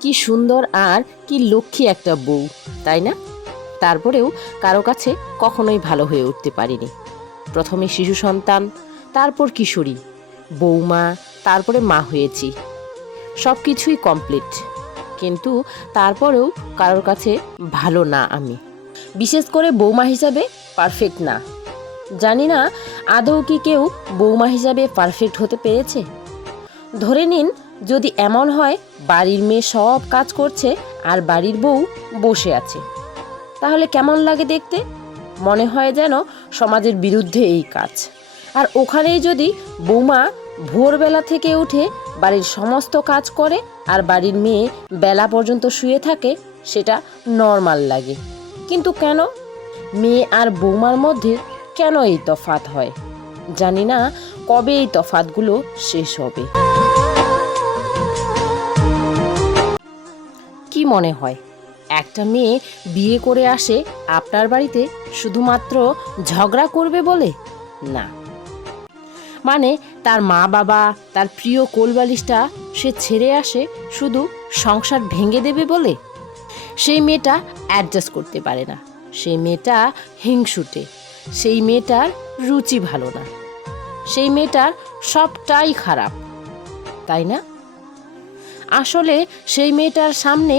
কি সুন্দর আর কি লক্ষ্মী একটা বউ, তাই না? তারপরেও কারও কাছে কখনোই ভালো হয়ে উঠতে পারিনি। প্রথমে শিশু সন্তান, তারপর কিশোরী বৌমা তারপরে মা হয়েছি। সব কিছুই কমপ্লিট কিন্তু তারপরেও কারোর কাছে ভালো না আমি। বিশেষ করে বৌমা হিসাবে পারফেক্ট না। জানি না আদৌ কি কেউ বৌমা হিসাবে পারফেক্ট হতে পেরেছে? ধরে নিন যদি এমন হয়, বাড়ির মেয়ে সব কাজ করছে আর বাড়ির বউ বসে আছে। তাহলে কেমন লাগে দেখতে? মনে হয় যেন সমাজের বিরুদ্ধে এই কাজ। আর ওখানেই যদি বৌমা ভোরবেলা থেকে উঠে বাড়ির সমস্ত কাজ করে আর বাড়ির মেয়ে বেলা পর্যন্ত শুয়ে থাকে, সেটা নর্মাল লাগে। কিন্তু কেন? মেয়ে আর বৌমার মধ্যে কেন এই তফাত হয়? জানি না কবে এই তফাতগুলো শেষ হবে। মনে হয়। একটা মেয়ে বিয়ে করে আসে আপনার বাড়িতে শুধুমাত্র ঝগড়া করবে বলে? না। মানে তার মা বাবা তার প্রিয় কোলবালিশটা সে ছেড়ে আসে শুধু সংসার ভেঙে দেবে বলে? সেই মেয়েটা অ্যাডজাস্ট করতে পারে না। সেই মেয়েটা হিংসুটে। সেই মেয়েটার রুচি ভালো না। সেই মেয়েটার সবটাই খারাপ। তাই না? আসলে সেই মেয়েটার সামনে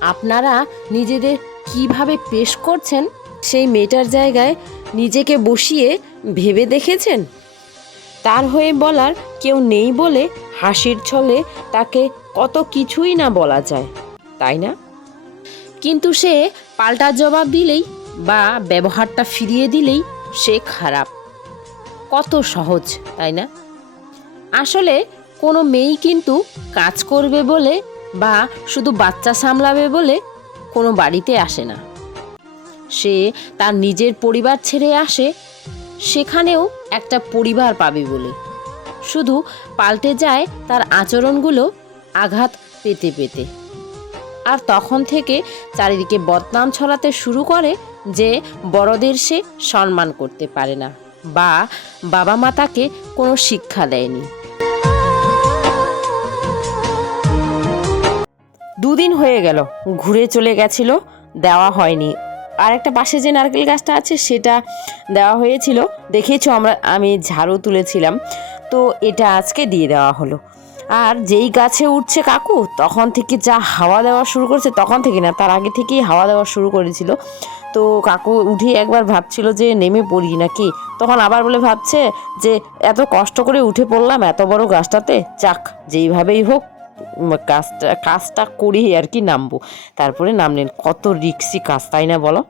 আপনারা নিজেদের কীভাবে পেশ করছেন, সেই মেয়েটার জায়গায় নিজেকে বসিয়ে ভেবে দেখেছেন? তার হয়ে বলার কেউ নেই বলে হাসির ছলে তাকে কত কিছুই না বলা যায়, তাই না? কিন্তু সে পাল্টা জবাব দিলেই বা ব্যবহারটা ফিরিয়ে দিলেই সে খারাপ। কত সহজ, তাই না? আসলে কোনো মেয়েই কিন্তু কাজ করবে বলে বা শুধু বাচ্চা সামলাবে বলে কোনো বাড়িতে আসে না। সে তার নিজের পরিবার ছেড়ে আসে, সেখানেও একটা পরিবার পাবে বলে। শুধু পাল্টে যায় তার আচরণগুলো আঘাত পেতে পেতে। আর তখন থেকে চারিদিকে বদনাম ছড়াতে শুরু করে যে বড়দের সে সম্মান করতে পারে না বা বাবা মা তাকে কোনো শিক্ষা দেয়নি। দুদিন হয়ে গেল, ঘুরে চলে গেছিল, দেওয়া হয়নি। আর একটা পাশে যে নারকেল গাছটা আছে, সেটা দেওয়া হয়েছিল। দেখেছ আমরা, আমি ঝাড়ু তুলেছিলাম। তো এটা আজকে দিয়ে দেওয়া হলো। আর যেই গাছে উঠছে কাকু, তখন থেকে যা হাওয়া দেওয়া শুরু করেছে, তখন থেকে না, তার আগে থেকেই হাওয়া দেওয়া শুরু করেছিল। তো কাকু উঠে একবার ভাবছিল যে, নেমে পড়ি নাকি? তখন আবার বলে ভাবছে যে, এত কষ্ট করে উঠে পড়লাম এত বড় গাছটাতে চাক যেইভাবেই হোক কাজটা কাজটা করি আর কি নামবো। তারপরে নামলেন কত রিক্সি কাজ, তাই না বলো?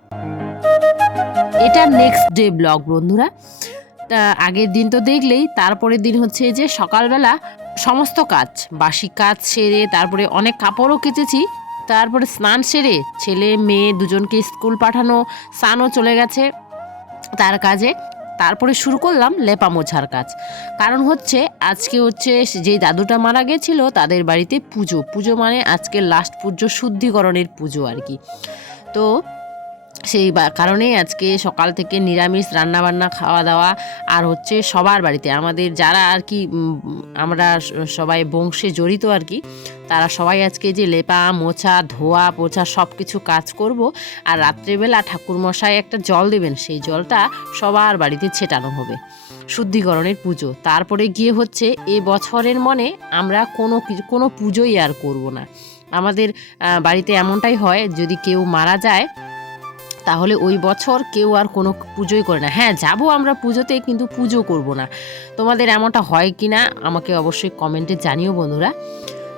এটা নেক্সট ডে ব্লগ বন্ধুরা। তা আগের দিন তো দেখলেই, তারপরের দিন হচ্ছে যে সকালবেলা সমস্ত কাজ, বাসি কাজ সেরে, তারপরে অনেক কাপড়ও কেচেছি, তারপরে স্নান সেরে ছেলে, মেয়ে দুজনকে স্কুল পাঠানো, স্নানও চলে গেছে। তার কাজে তারপরে শুরু করলাম লেপা মোছার কাজ। কারণ হচ্ছে, আজকে হচ্ছে যে দাদুটা মারা গেছিল, তাদের বাড়িতে পুজো। পুজো মানে আজকে লাস্ট পুজো শুদ্ধিকরণের পুজো আর কি। তো সেই কারণেই আজকে সকাল থেকে নিরামিষ রান্নাবান্না খাওয়া দাওয়া আর হচ্ছে সবার বাড়িতে। আমাদের যারা আর কি আমরা সবাই বংশে জড়িত আর কি, তারা সবাই আজকে যে লেপা, মোছা, ধোয়া, পোছা সব কিছু কাজ করব আর রাত্রেবেলা ঠাকুরমশাই একটা জল দেবেন, সেই জলটা সবার বাড়িতে ছেটানো হবে। শুদ্ধিকরণের পুজো। তারপরে গিয়ে হচ্ছে এ বছরের মনে আমরা কোনো কোনো পুজোই আর করব না। আমাদের বাড়িতে এমনটাই হয়, যদি কেউ মারা যায় তাহলে ওই বছর কেউ আর কোনো পুজোই করে না। হ্যাঁ যাব আমরা পুজোতে, কিন্তু পুজো করব না। তোমাদের এমনটা হয় কি না, আমাকে অবশ্যই কমেন্টে জানিও বন্ধুরা।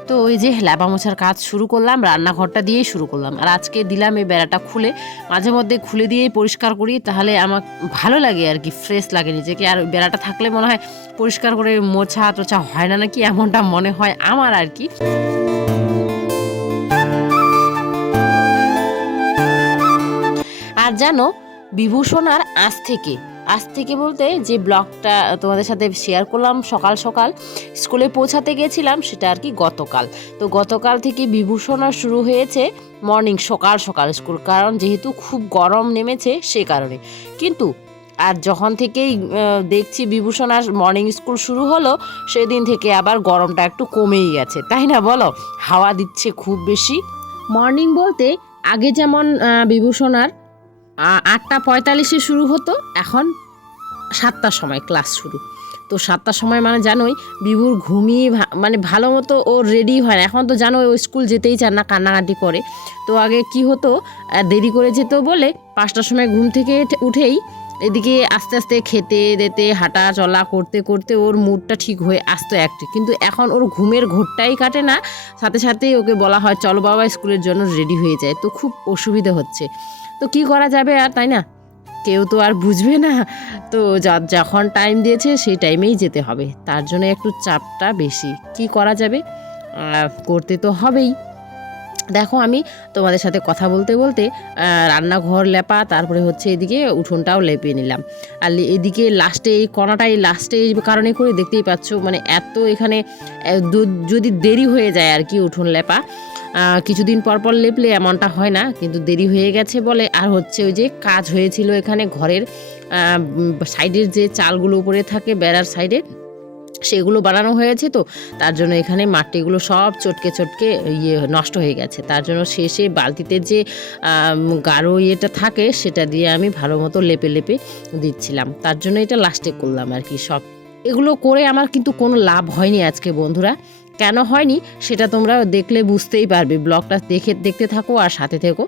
তো ওই যে ল্যাপা মোছার কাজ শুরু করলাম, রান্নাঘরটা দিয়েই শুরু করলাম। আর আজকে দিলাম এই বেড়াটা খুলে। মাঝে মধ্যে খুলে দিয়েই পরিষ্কার করি, তাহলে আমার ভালো লাগে আর কি ফ্রেশ লাগে নিজেকে। আর বেড়াটা থাকলে মনে হয় পরিষ্কার করে মোছা টোছা হয় না নাকি, এমনটা মনে হয় আমার আর কি। আর জানো বিভূষণার আজ থেকে। আজ থেকে বলতে যে ব্লগটা তোমাদের সাথে শেয়ার করলাম সকাল সকাল স্কুলে পৌঁছাতে গেছিলাম সেটা আর কি গতকাল। তো গতকাল থেকে বিভূষণা শুরু হয়েছে মর্নিং সকাল সকাল স্কুল কারণ যেহেতু খুব গরম নেমেছে সে কারণে। কিন্তু আর যখন থেকেই দেখছি বিভূষণ আর মর্নিং স্কুল শুরু হলো সেদিন থেকে আবার গরমটা একটু কমেই গেছে। তাই না বলো? হাওয়া দিচ্ছে খুব বেশি। মর্নিং বলতে আগে যেমন আহ, বিভূষণ আর আ- আটটা পঁয়তাল্লিশে শুরু হতো, এখন সাতটার সময় ক্লাস শুরু। তো সাতটার সময় মানে জানোই, বিভুর ঘুমিয়ে মানে ভালো মতো ও রেডি হয় না। এখন তো জানো ও স্কুল যেতেই চান না, কান্নাকাটি করে। তো আগে কি হতো দেরি করে যেত বলে পাঁচটার সময় ঘুম থেকে উঠে- উঠেই এদিকে আস্তে আস্তে খেতে দেতে হাঁটা চলা করতে করতে ওর মুডটা ঠিক হয়ে আসতো একটু। কিন্তু এখন ওর ঘুমের ঘোরটাই কাটে না, সাথে সাথেই ওকে বলা হয়, চলো বাবা স্কুলের জন্য রেডি হয়ে যায়। তো খুব অসুবিধা হচ্ছে। তো কি করা যাবে আর, তাই না? কেউ তো আর বুঝবে না। তো যখন টাইম দিয়েছে, সেই টাইমেই যেতে হবে। তার জন্য একটু চাপটা বেশি। কি করা যাবে? করতে তো হবেই। দেখো, আমি তোমাদের সাথে কথা বলতে বলতে রান্নাঘর লেপা, তারপরে হচ্ছে এদিকে উঠোনটাও লেপে নিলাম। আর এদিকে লাস্টে এই কণাটাই লাস্টে এই কারণে করে দেখতেই পাচ্ছ মানে এত এখানে যদি দেরি হয়ে যায় আর কি উঠোন লেপা কিছুদিন পর পর লেপলে এমনটা হয় না, কিন্তু দেরি হয়ে গেছে বলে। আর হচ্ছে ওই যে কাজ হয়েছিল এখানে ঘরের সাইডের যে চালগুলো উপরে থাকে বেড়ার সাইডে, সেগুলো বানানো হয়েছে তো, তার জন্য এখানে মাটিগুলো সব চটকে চটকে ইয়ে নষ্ট হয়ে গেছে। তার জন্য শেষে বালতিতে যে গাঢ় ইয়েটা থাকে, সেটা দিয়ে আমি ভালো মতো লেপে লেপে দিচ্ছিলাম। তার জন্য এটা লাস্টে করলাম আর কি সব। এগুলো করে আমার কিন্তু কোনো লাভ হয়নি আজকে বন্ধুরা। কেন হয়নি সেটা তোমরা দেখলে বুঝতেই পারবে। ব্লগটা দেখে, দেখতে থাকো আর সাথে থেকো।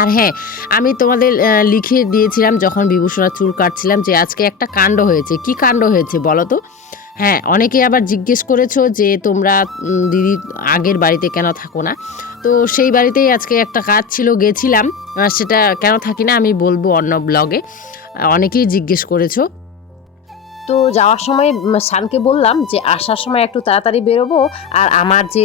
আর হ্যাঁ আমি তোমাদের লিখে দিয়েছিলাম যখন বিভূষণা চুল কাটছিলাম যে আজকে একটা কাণ্ড হয়েছে। কি কাণ্ড হয়েছে বলো তো? হ্যাঁ অনেকে আবার জিজ্ঞেস করেছ যে তোমরা দিদি আগের বাড়িতে কেন থাকো না? তো সেই বাড়িতেই আজকে একটা কাজ ছিল, গেছিলাম। সেটা কেন থাকি না আমি বলব অন্য ব্লগে। অনেকেই জিজ্ঞেস করেছ। তো যাওয়ার সময় সানকে বললাম যে আসার সময় একটু তাড়াতাড়ি বেরোবো আর আমার যে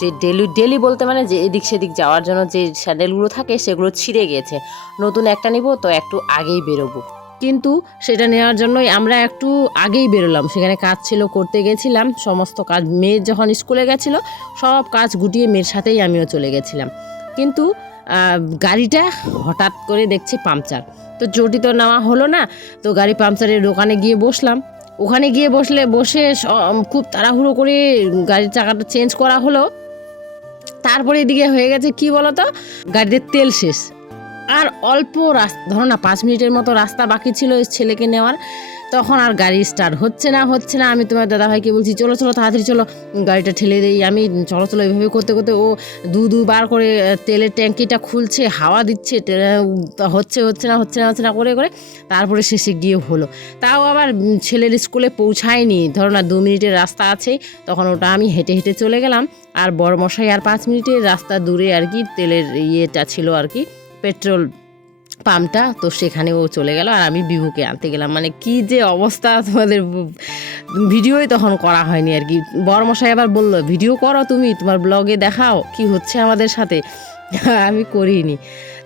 যে ডেলি ডেলি বলতে মানে যে এদিক সেদিক যাওয়ার জন্য যে স্যান্ডেলগুলো থাকে সেগুলো ছিঁড়ে গেছে। নতুন একটা নিব তো একটু আগেই বেরোবো। কিন্তু সেটা নেওয়ার জন্যই আমরা একটু আগেই বেরোলাম। সেখানে কাজ ছিল, করতে গেছিলাম। সমস্ত কাজ মেয়ে যখন স্কুলে গেছিল, সব কাজ গুটিয়ে মেয়ের সাথেই আমিও চলে গেছিলাম। কিন্তু গাড়িটা হঠাৎ করে দেখছি পাংচার। তো চটি তো নেওয়া হলো না, তো গাড়ি পাংচারের দোকানে গিয়ে বসলাম। ওখানে গিয়ে বসলে বসে খুব তাড়াহুড়ো করে গাড়ির চাকাটা চেঞ্জ করা হলো। তারপরে এদিকে হয়ে গেছে কি বলতো? গাড়িতে তেল শেষ। আর অল্প রাস্তা ধরো না, পাঁচ মিনিটের মতো রাস্তা বাকি ছিল ছেলেকে নেওয়ার। তখন আর গাড়ি স্টার্ট হচ্ছে না হচ্ছে না। আমি তোমার দাদাভাইকে বলছি, চলো চলো, তাড়াতাড়ি চলো, গাড়িটা ঠেলে দিই। আমি চলো চলো এইভাবে করতে করতে ও দু, দুবার করে তেলের ট্যাঙ্কিটা খুলছে, হাওয়া দিচ্ছে হচ্ছে হচ্ছে না হচ্ছে না হচ্ছে না করে করে তারপরে শেষে গিয়ে হলো। তাও আবার ছেলের স্কুলে পৌঁছায়নি। ধরো না, দু মিনিটের রাস্তা আছে, তখন ওটা আমি হেঁটে হেঁটে চলে গেলাম। আর বড় মশাই আর পাঁচ মিনিটের রাস্তা দূরে আর কি, তেলের ইয়েটা ছিল আর কি, পেট্রোল পাম্পটা, তো সেখানে ও চলে গেল আর আমি বিভুকে আনতে গেলাম। মানে কি যে অবস্থা তোমাদের ভিডিওই তখন করা হয়নি আর কি। বড়মশাই আবার বলল, ভিডিও করো তুমি, তোমার ব্লগে দেখাও কি হচ্ছে আমাদের সাথে। আমি করিনি।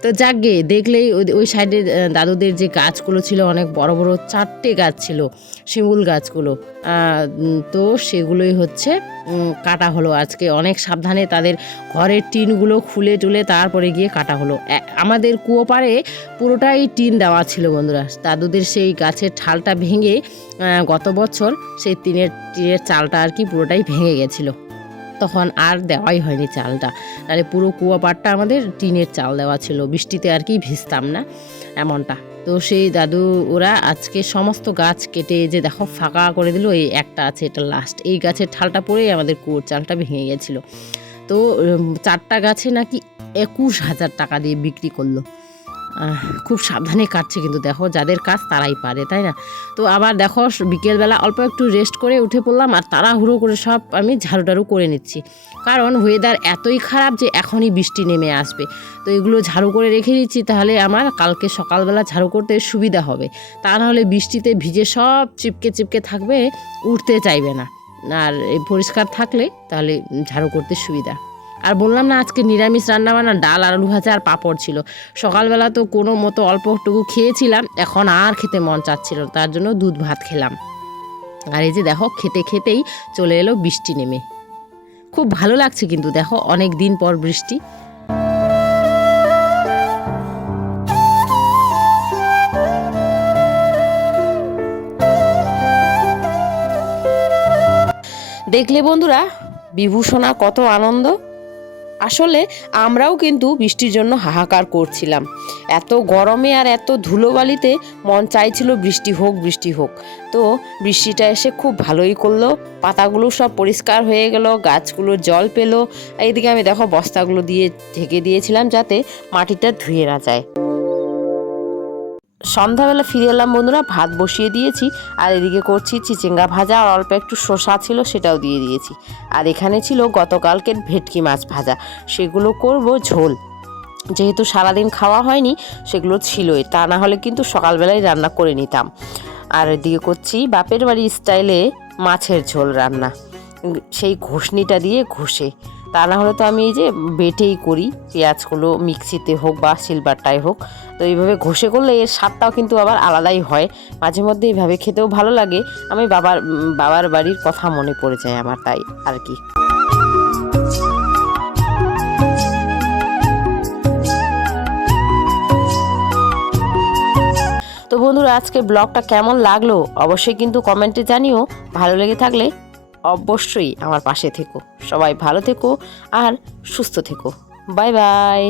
তো যাকগে, দেখলেই ওই- সাইডে দাদুদের যে গাছগুলো ছিল, অনেক বড় বড় চারটে গাছ ছিল, শিমুল গাছগুলো। তো সেগুলোই হচ্ছে কাটা হলো আজকে। অনেক সাবধানে তাদের ঘরের টিনগুলো খুলে টুলে তারপরে গিয়ে কাটা হলো। আমাদের কুয়ো পাড়ে পুরোটাই টিন দেওয়া ছিল বন্ধুরা। দাদুদের সেই গাছের ঠালটা ভেঙে গত বছর সেই টিনের টিনের চালটা আর কি পুরোটাই ভেঙে গেছিল। তখন আর দেওয়াই হয়নি চালটা। তাহলে পুরো কুয়া পাড়টা আমাদের টিনের চাল দেওয়া ছিল, বৃষ্টিতে আর কি ভিজতাম না এমনটা। তো সেই দাদু, ওরা আজকে সমস্ত গাছ কেটে যে দেখো ফাঁকা করে দিল, এই একটা আছে, এটা লাস্ট এই গাছের ঠালটা পড়েই আমাদের কুয়োর চালটা ভেঙে গেছিল। তো চারটা গাছে নাকি একুশ হাজার টাকা দিয়ে বিক্রি করল। খুব সাবধানে কাটছে কিন্তু দেখো, যাদের কাজ তারাই পারে, তাই না? তো আবার দেখো, বিকেলবেলা অল্প একটু রেস্ট করে উঠে পড়লাম আর তাড়াহুড়ো করে সব আমি ঝাড়ু করে নিচ্ছি। কারণ ওয়েদার এতই খারাপ যে এখনই বৃষ্টি নেমে আসবে। তো এগুলো ঝাড়ু করে রেখে দিচ্ছি, তাহলে আমার কালকে সকালবেলা ঝাড়ু করতে সুবিধা হবে। তা নাহলে বৃষ্টিতে ভিজে সব চিপকে চিপকে থাকবে, উঠতে চাইবে না। আর পরিষ্কার থাকলে তাহলে ঝাড়ু করতে সুবিধা। আর বললাম না, আজকে নিরামিষ রান্নাবান্না, ডাল, আলু ভাজা আর পাঁপড় ছিল। সকালবেলা তো কোনো মতো অল্পটুকু খেয়েছিলাম, এখন আর খেতে মন চাচ্ছিল তার জন্য দুধ ভাত খেলাম। আর এই যে দেখো, খেতে খেতেই চলে এলো বৃষ্টি নেমে। খুব ভালো লাগছে কিন্তু দেখো, অনেক দিন পর বৃষ্টি। দেখলে বন্ধুরা বিভূষণা কত আনন্দ। আসলে আমরাও কিন্তু বৃষ্টির জন্য হাহাকার করছিলাম। এত গরমে আর এত ধুলোবালিতে মন চাইছিল বৃষ্টি হোক বৃষ্টি হোক। তো বৃষ্টিটা এসে খুব ভালোই করল। পাতাগুলো সব পরিষ্কার হয়ে গেল, গাছগুলো জল পেল। এইদিকে আমি দেখো বস্তাগুলো দিয়ে ঢেকে দিয়েছিলাম যাতে মাটিটা ধুয়ে না যায়। সন্ধ্যাবেলা ফিরে এলাম, বন্ধুরা, ভাত বসিয়ে দিয়েছি, আর এদিকে করছি চিচিঙ্গা ভাজা, আর অল্প একটু শসা ছিল, সেটাও দিয়ে দিয়েছি। আর এখানে ছিল গতকালকের ভেটকি মাছ ভাজা, সেগুলো করব ঝোল। যেহেতু সারাদিন খাওয়া হয়নি, সেগুলো ছিলই, তা না হলে কিন্তু সকালবেলায় রান্না করে নিতাম। আর এদিকে করছি বাপের বাড়ি স্টাইলে মাছের ঝোল রান্না, সেই ঘুষনিটা দিয়ে ঘষে। তা না হলে তো আমি এই যে বেটেই করি, পেঁয়াজগুলো মিক্সিতে হোক বা সিলভারটাই হোক। তো এইভাবে ঘষে করলে এর স্বাদটাও কিন্তু আবার আলাদাই হয়। মাঝে মধ্যে এইভাবে খেতেও ভালো লাগে। আমি বাবার বাবার বাড়ির কথা মনে পড়ে যায় আমার তাই আর কি। তো বন্ধুরা আজকে ব্লগটা কেমন লাগল? অবশ্যই কিন্তু কমেন্টে জানিও। ভালো লেগে থাকলে অবশ্যই আমার পাশে থেকো। সবাই ভালো থেকো আর সুস্থ থেকো। Bye bye.